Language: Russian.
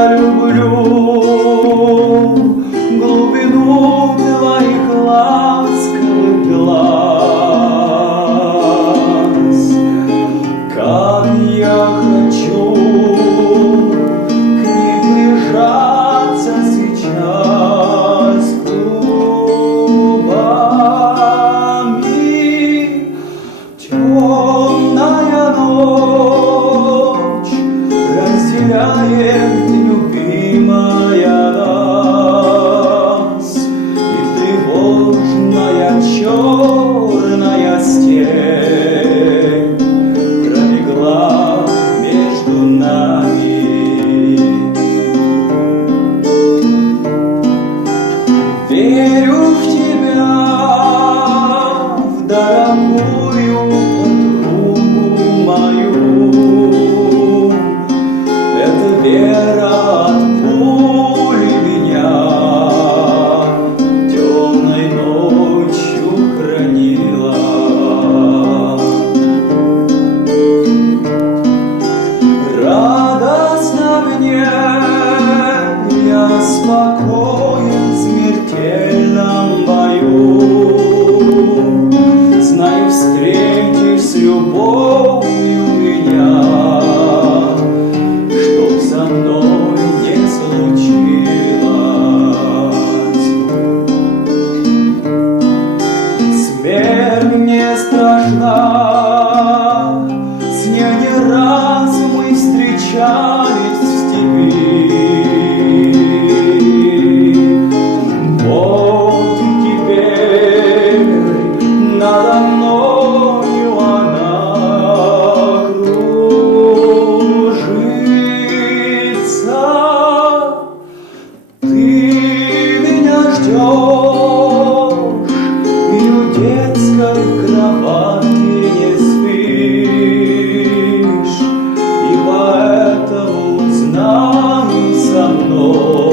я люблю глубину твоих ласковых глаз. Как я хочу к ней прижаться сейчас губами. Темная ночь разделяет, любимая, нас, и тревожная черная степь пролегла между нами. Верю в тебя, в дорогую подругу мою. Эта вера от пули меня темной ночью хранила. Радостно мне, я спокоен в смертельном бою. Знай, встретишь с любовью меня, чтоб со мной не случилось. Смерть не страшна, с ней не раз мы встречались в степи. Вот теперь надо мною она кружится. Ты меня ждешь и в детской кроватке не спишь, и поэтому знай со мной